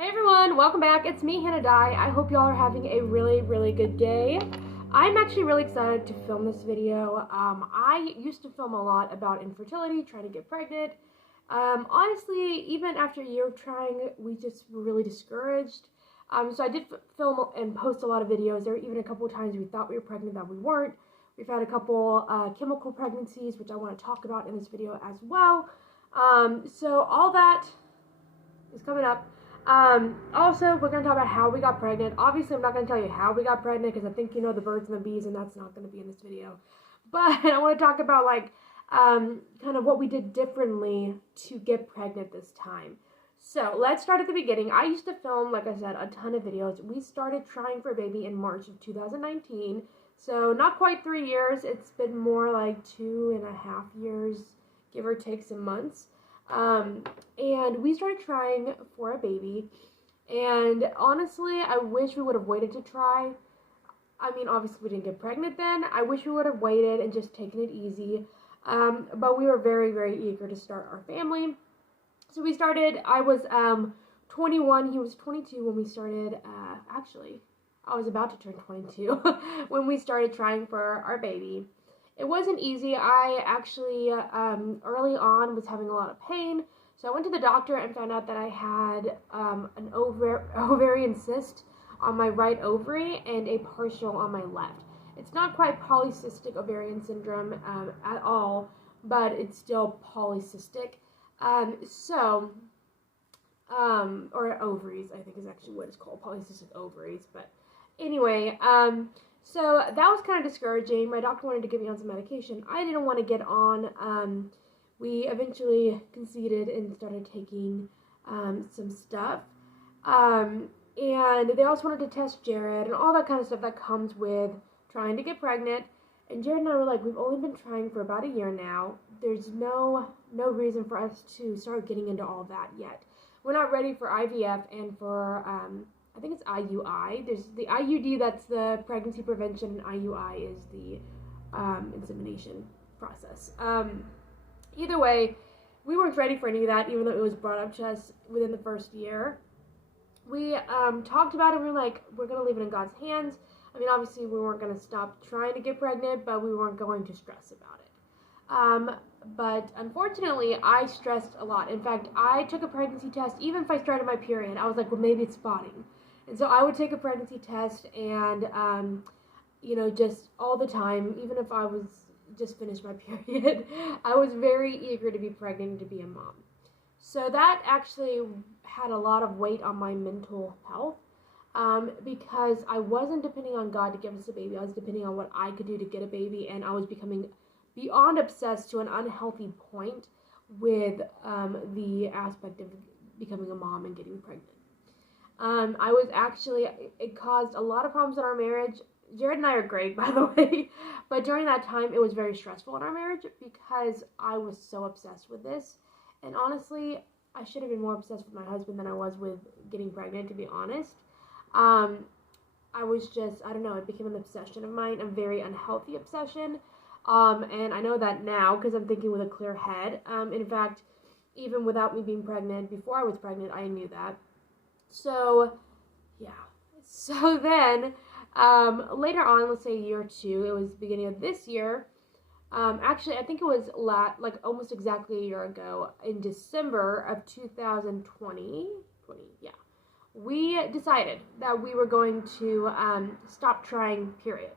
Hey everyone, welcome back. It's me, Hannah Dye. I hope y'all are having a really good day. I'm actually really excited to film this video. I used to film a lot about infertility, trying to get pregnant. Honestly, even after a year of trying, we just were really discouraged. So I did film and post a lot of videos. There were even a couple of times we thought we were pregnant that we weren't. We've had a couple chemical pregnancies, which I want to talk about in this video as well. So all that is coming up. Also, we're going to talk about how we got pregnant. Obviously, I'm not going to tell you how we got pregnant because I think you know the birds and the bees, and that's not going to be in this video. But I want to talk about, kind of what we did differently to get pregnant this time. So, let's start at the beginning. I used to film, like I said, a ton of videos. We started trying for a baby in March of 2019. So, not quite 3 years. It's been more like 2.5 years, give or take some months. And we started trying for a baby, and honestly, I wish we would have waited to try. I mean, obviously we didn't get pregnant then. I wish we would have waited and just taken it easy, but we were very eager to start our family. So we started. I was 21, he was 22 when we started. Actually, I was about to turn 22 when we started trying for our baby. It wasn't easy. I actually, early on, was having a lot of pain. So I went to the doctor and found out that I had an ovarian cyst on my right ovary and a partial on my left. It's not quite polycystic ovarian syndrome at all, but it's still polycystic. Or ovaries, I think is actually what it's called, polycystic ovaries. But anyway, so that was kind of discouraging. My doctor wanted to get me on some medication. I didn't want to get on. We eventually conceded and started taking some stuff. And they also wanted to test Jared and all that kind of stuff that comes with trying to get pregnant. And Jared and I were like, we've only been trying for about a year now. There's no reason for us to start getting into all that yet. We're not ready for IVF and for I think it's IUI. There's the IUD, that's the pregnancy prevention, and IUI is the insemination process. Either way, we weren't ready for any of that, even though it was brought up to us within the first year. We talked about it, we were like, we're going to leave it in God's hands. I mean, obviously, we weren't going to stop trying to get pregnant, but we weren't going to stress about it. But unfortunately, I stressed a lot. In fact, I took a pregnancy test, even if I started my period. I was like, well, maybe it's spotting. And so I would take a pregnancy test and, just all the time, even if I was just finished my period, I was very eager to be pregnant and to be a mom. So that actually had a lot of weight on my mental health, because I wasn't depending on God to give us a baby. I was depending on what I could do to get a baby, and I was becoming beyond obsessed to an unhealthy point with the aspect of becoming a mom and getting pregnant. It caused a lot of problems in our marriage. Jared and I are great, by the way, but during that time, it was very stressful in our marriage because I was so obsessed with this. And honestly, I should have been more obsessed with my husband than I was with getting pregnant, to be honest. I was just, I don't know, it became an obsession of mine, a very unhealthy obsession. And I know that now because I'm thinking with a clear head. In fact, even without me being pregnant, before I was pregnant, I knew that. So, yeah. So then, later on, let's say a year or two, it was the beginning of this year. Actually, I think it was almost exactly a year ago, in December of 2020, we decided that we were going to stop trying, period.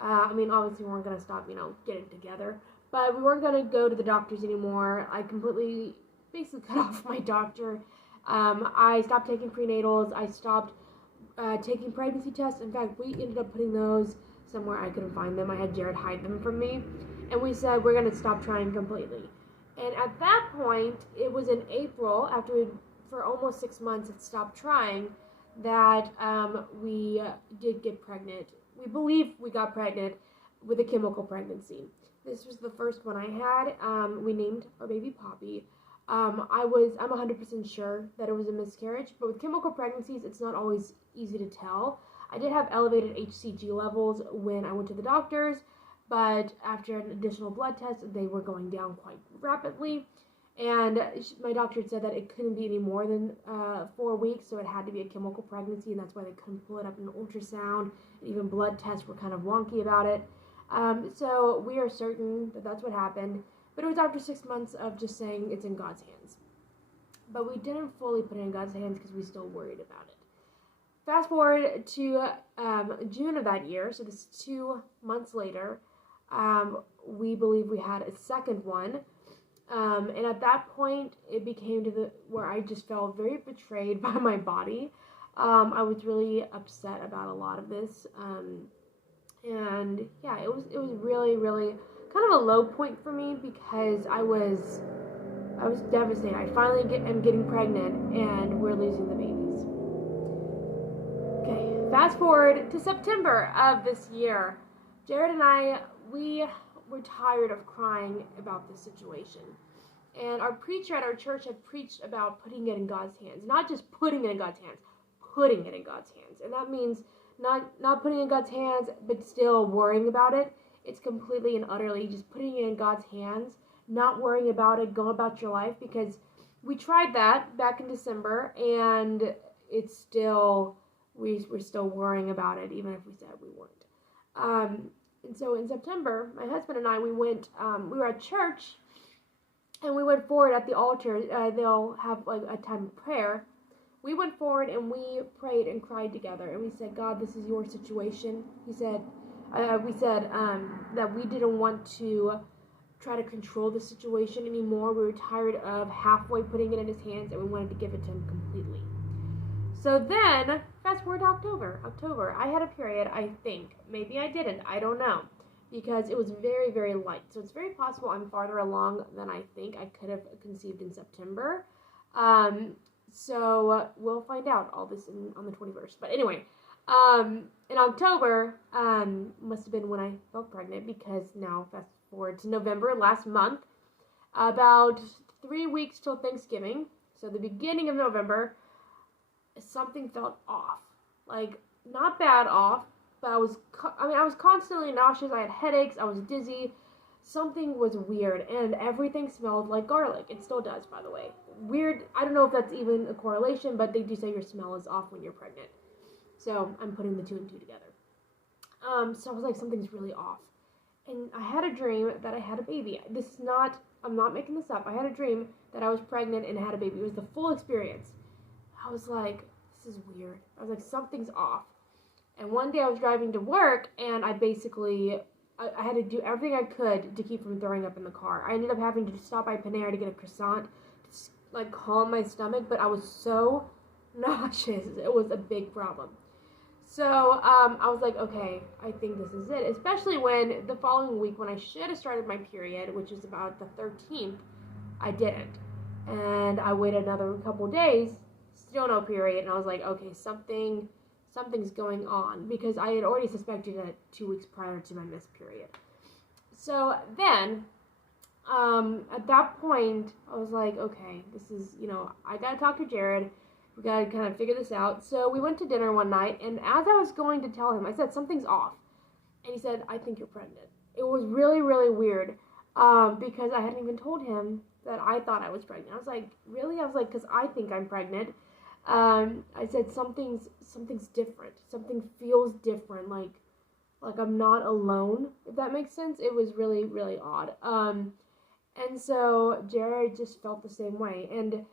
I mean, obviously we weren't going to stop, getting together, but we weren't going to go to the doctors anymore. I completely, basically cut off my doctor. I stopped taking prenatals. I stopped taking pregnancy tests. In fact, we ended up putting those somewhere I couldn't find them. I had Jared hide them from me. And we said we're going to stop trying completely. And at that point, it was in April, after we, for almost 6 months, had stopped trying, that we did get pregnant. We believe we got pregnant with a chemical pregnancy. This was the first one I had. We named our baby Poppy. I'm 100% sure that it was a miscarriage, but with chemical pregnancies, it's not always easy to tell. I did have elevated HCG levels when I went to the doctors, but after an additional blood test, they were going down quite rapidly. And my doctor had said that it couldn't be any more than 4 weeks, so it had to be a chemical pregnancy, and that's why they couldn't pull it up in an ultrasound. And even blood tests were kind of wonky about it. So we are certain that that's what happened. But it was after 6 months of just saying it's in God's hands. But we didn't fully put it in God's hands because we still worried about it. Fast forward to June of that year, so this is 2 months later, we believe we had a second one. And at that point, it became to where I just felt very betrayed by my body. I was really upset about a lot of this. And yeah, it was really, really kind of a low point for me because I was devastated. I finally am getting pregnant and we're losing the babies. Okay, fast forward to September of this year. Jared and I, we were tired of crying about this situation. And our preacher at our church had preached about putting it in God's hands. Not just putting it in God's hands, putting it in God's hands. And that means not putting it in God's hands, but still worrying about it. It's completely and utterly just putting it in God's hands, not worrying about it, going about your life. Because we tried that back in December, and it's still, we're still worrying about it, even if we said we weren't. And so in September, my husband and I, we were at church, and we went forward at the altar. They'll have like a time of prayer. We went forward and we prayed and cried together, and we said, God, this is your situation. We said that we didn't want to try to control the situation anymore. We were tired of halfway putting it in his hands, and we wanted to give it to him completely. So then, fast forward to October, I had a period, I think. Maybe I didn't, I don't know. Because it was very, very light. So it's very possible I'm farther along than I think. I could have conceived in September. So we'll find out all this on the 21st. But anyway, in October, must have been when I felt pregnant, because now fast forward to November, last month, about 3 weeks till Thanksgiving. So the beginning of November, something felt off. Like, not bad off, but I was constantly nauseous. I had headaches. I was dizzy. Something was weird, and everything smelled like garlic. It still does, by the way. Weird. I don't know if that's even a correlation, but they do say your smell is off when you're pregnant. So I'm putting the 2 and 2 together. So I was like, something's really off. And I had a dream that I had a baby. I'm not making this up. I had a dream that I was pregnant and had a baby. It was the full experience. I was like, this is weird. I was like, something's off. And one day I was driving to work, and I had to do everything I could to keep from throwing up in the car. I ended up having to stop by Panera to get a croissant to, like, calm my stomach, but I was so nauseous. It was a big problem. So I was like, okay, I think this is it. Especially when the following week, when I should have started my period, which is about the 13th, I didn't. And I waited another couple days, still no period, and I was like, okay, something's going on, because I had already suspected it 2 weeks prior to my missed period. So then, at that point, I was like, okay, this is, I gotta talk to Jared. We gotta kind of figure this out. So we went to dinner one night, and as I was going to tell him, I said, something's off. And he said, I think you're pregnant. It was really, really weird, because I hadn't even told him that I thought I was pregnant. I was like, really? I was like, because I think I'm pregnant. I said, something's different. Something feels different, like I'm not alone, if that makes sense. It was really, really odd. And so Jared just felt the same way. And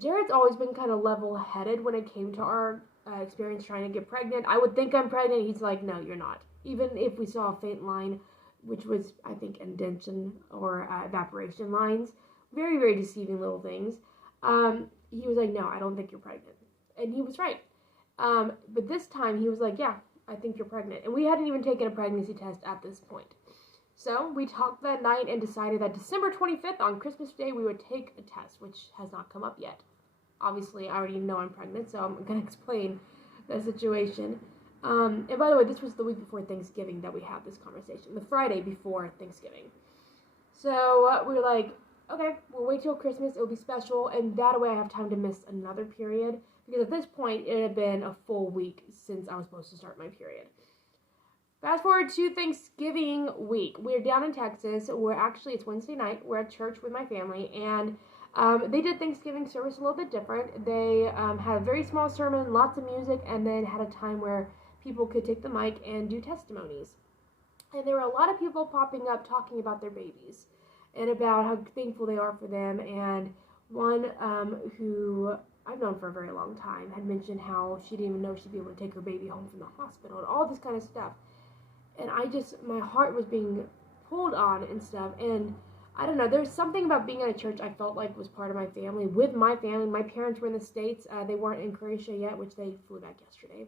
Jared's always been kind of level-headed when it came to our experience trying to get pregnant. I would think I'm pregnant. He's like, no, you're not. Even if we saw a faint line, which was, I think, indentation or evaporation lines. Very, very deceiving little things. He was like, no, I don't think you're pregnant. And he was right. But this time, he was like, yeah, I think you're pregnant. And we hadn't even taken a pregnancy test at this point. So we talked that night and decided that December 25th, on Christmas Day, we would take a test, which has not come up yet. Obviously, I already know I'm pregnant, so I'm going to explain the situation. And by the way, this was the week before Thanksgiving that we had this conversation, the Friday before Thanksgiving. So we were like, okay, we'll wait till Christmas, it'll be special, and that way I have time to miss another period, because at this point, it had been a full week since I was supposed to start my period. Fast forward to Thanksgiving week. We're down in Texas. It's Wednesday night. We're at church with my family, and They did Thanksgiving service a little bit different. They had a very small sermon, lots of music, and then had a time where people could take the mic and do testimonies. And there were a lot of people popping up talking about their babies and about how thankful they are for them. And one who I've known for a very long time had mentioned how she didn't even know she'd be able to take her baby home from the hospital and all this kind of stuff. And my heart was being pulled on and stuff. And I don't know, there's something about being at a church I felt like was part of my family. With my family, my parents were in the States. They weren't in Croatia yet, which they flew back yesterday.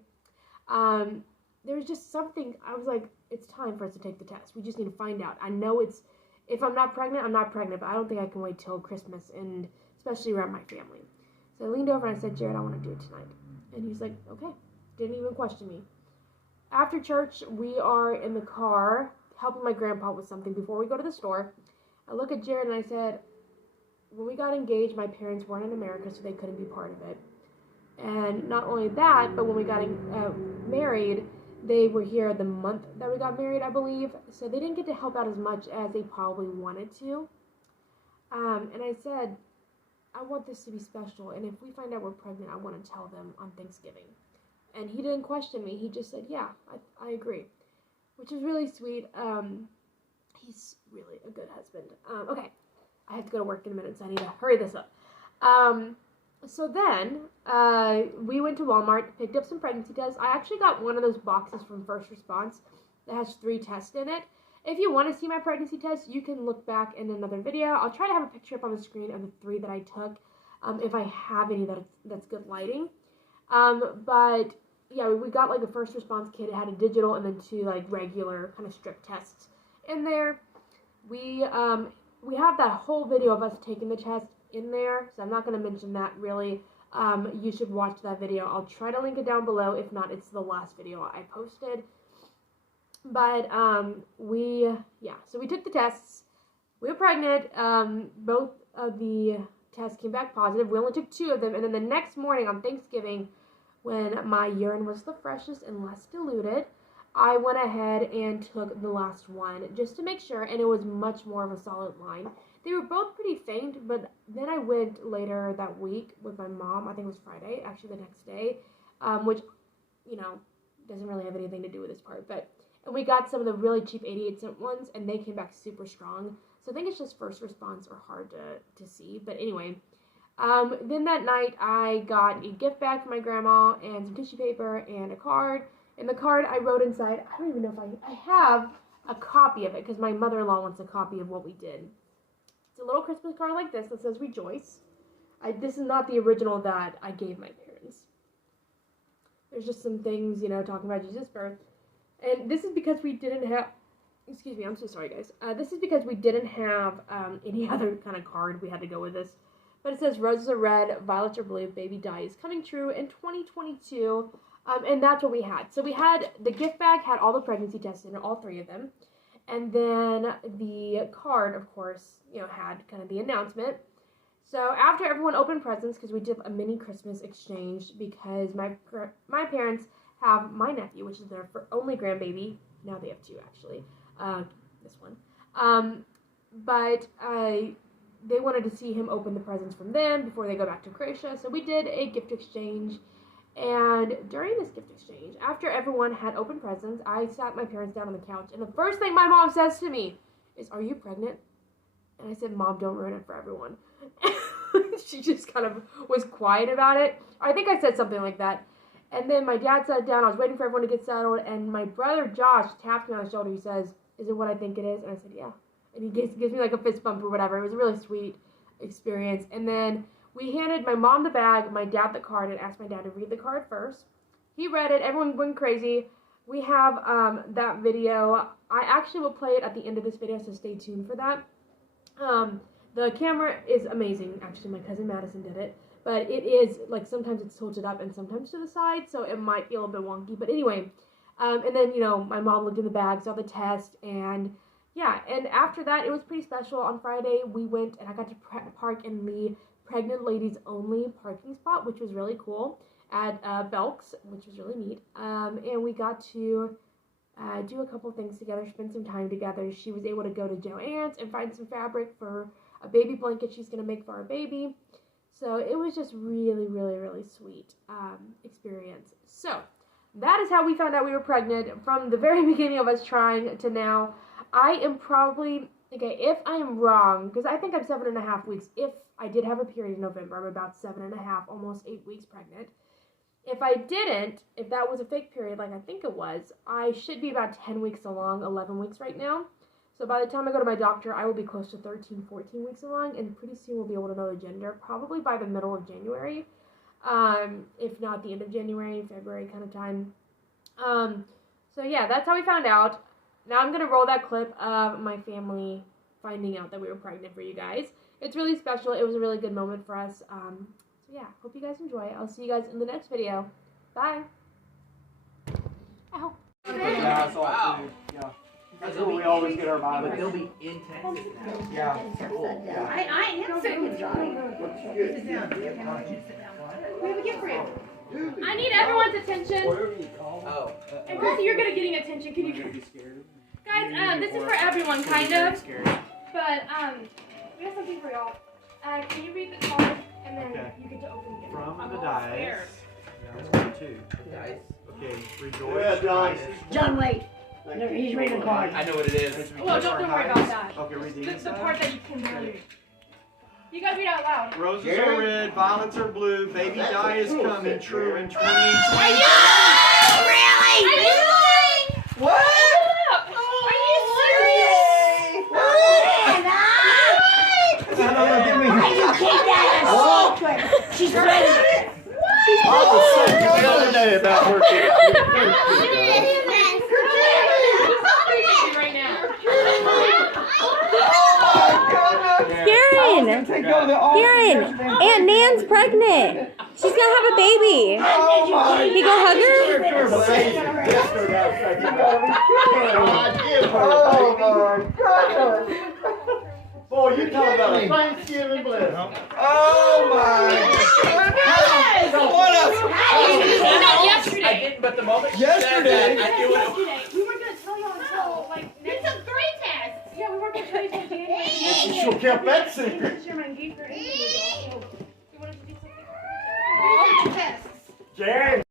There was just something, I was like, it's time for us to take the test. We just need to find out. I know if I'm not pregnant, I'm not pregnant, but I don't think I can wait till Christmas, and especially around my family. So I leaned over and I said, Jared, I want to do it tonight. And he's like, okay. Didn't even question me. After church, we are in the car helping my grandpa with something before we go to the store. I look at Jared and I said, when we got engaged, my parents weren't in America, so they couldn't be part of it. And not only that, but when we got married, they were here the month that we got married, I believe. So they didn't get to help out as much as they probably wanted to. And I said, I want this to be special. And if we find out we're pregnant, I want to tell them on Thanksgiving. And he didn't question me. He just said, yeah, I agree. Which is really sweet. He's really a good husband. Okay, I have to go to work in a minute, so I need to hurry this up. So then, we went to Walmart, picked up some pregnancy tests. I actually got one of those boxes from First Response that has 3 tests in it. If you want to see my pregnancy test, you can look back in another video. I'll try to have a picture up on the screen of the 3 that I took, if I have any that's good lighting. But yeah, we got like a First Response kit. It had a digital and then 2 like regular kind of strip tests in there. We have that whole video of us taking the test in there, so I'm not going to mention that really. You should watch that video. I'll try to link it down below. If not, it's the last video I posted. But so we took the tests. We were pregnant. Both of the tests came back positive. We only took 2 of them, and then the next morning on Thanksgiving, when my urine was the freshest and less diluted, I went ahead and took the last one just to make sure, and it was much more of a solid line. They were both pretty faint, but then I went later that week with my mom. I think it was Friday, actually the next day, which, you know, doesn't really have anything to do with this part. And we got some of the really cheap 88-cent ones, and they came back super strong. So I think it's just First Response or hard to see. But anyway, then that night I got a gift bag from my grandma and some tissue paper and a card. In the card I wrote inside, I don't even know if I have a copy of it because my mother-in-law wants a copy of what we did. It's a little Christmas card like this that says Rejoice. This is not the original that I gave my parents. There's just some things, you know, talking about Jesus' birth. And this is because we didn't have, excuse me, I'm so sorry guys. This is because we didn't have any other kind of card we had to go with this. But it says roses are red, violets are blue, baby dies coming true in 2022. And that's what we had. So we had, the gift bag had all the pregnancy tests in it, all 3 of them. And then the card, of course, you know, had kind of the announcement. So after everyone opened presents, because we did a mini Christmas exchange, because my parents have my nephew, which is their only grandbaby. Now they have 2, actually. This one. But they wanted to see him open the presents from them before they go back to Croatia. So we did a gift exchange. And during this gift exchange, after everyone had opened presents, I sat my parents down on the couch, and the first thing my mom says to me is, "Are you pregnant?" And I said, "Mom, don't ruin it for everyone." She just kind of was quiet about it. I think I said something like that. And then my dad sat down. I was waiting for everyone to get settled, and my brother Josh tapped me on the shoulder. He says, "Is it what I think it is?" And I said, "Yeah." And he gives me like a fist bump or whatever. It was a really sweet experience. And then we handed my mom the bag, my dad the card, and asked my dad to read the card first. He read it. Everyone went crazy. We have that video. I actually will play it at the end of this video, so stay tuned for that. The camera is amazing. Actually, my cousin Madison did it. But it is, like, sometimes it's tilted up and sometimes to the side, so it might be a little bit wonky. But anyway, and then, you know, my mom looked in the bag, saw the test, and yeah. And after that, it was pretty special. On Friday, we went, and I got to park in the pregnant ladies only parking spot, which was really cool, at Belk's, which was really neat. And we got to do a couple things together, spend some time together. She was able to go to Joann's and find some fabric for a baby blanket she's going to make for our baby. So it was just really, really, really sweet experience. So that is how we found out we were pregnant from the very beginning of us trying to now. I am probably, okay, if I am wrong, because I think I'm 7.5 weeks. If I did have a period in November, I'm about 7.5, almost 8 weeks pregnant. If I didn't, if that was a fake period like I think it was, I should be about 10 weeks along, 11 weeks right now. So by the time I go to my doctor, I will be close to 13, 14 weeks along, and pretty soon we'll be able to know the gender, probably by the middle of January, if not the end of January, February kind of time. So yeah, that's how we found out. Now I'm going to roll that clip of my family finding out that we were pregnant for you guys. It's really special. It was a really good moment for us. So yeah, hope you guys enjoy. I'll see you guys in the next video. Bye. Ow. Yeah, wow. Yeah. That's where we always get our mileage. But they'll be in Texas now. Yeah. Yeah. I am second, Johnny. Sit down. We have a gift for you. I need everyone's attention. Oh. And Chrissy, you're good at getting attention. Can you? Guys, this is for everyone, kind of. But, we have something for y'all. Can you read the card, and then you get to open it? From the dice. That's 1, 2. Dice. Okay, rejoice. Dice. John, wait. He's reading a card. I know what it is. Well, don't worry about that. Okay, read the The part that you can barely read. You guys read out loud. Roses are red, violets are blue, baby die is coming true in 2020. Really? Are you lying? What? Are you serious? You keep that a secret. She's ready. I was so good the other day about her Right now. Karen, Aunt Nan's pregnant. She's gonna have a baby. Can you go hug her? Oh my God. Boy, you talking about a Thanksgiving blessing. Oh my goodness! What Yesterday. I didn't, but the moment you Yesterday. said that, I knew it. We weren't gonna tell you until like You took 3 tests. yeah, we weren't gonna tell you until January. You should have kept that secret. Share my gift for anything with y'all. So we wanted to do something. Tests. Jerry.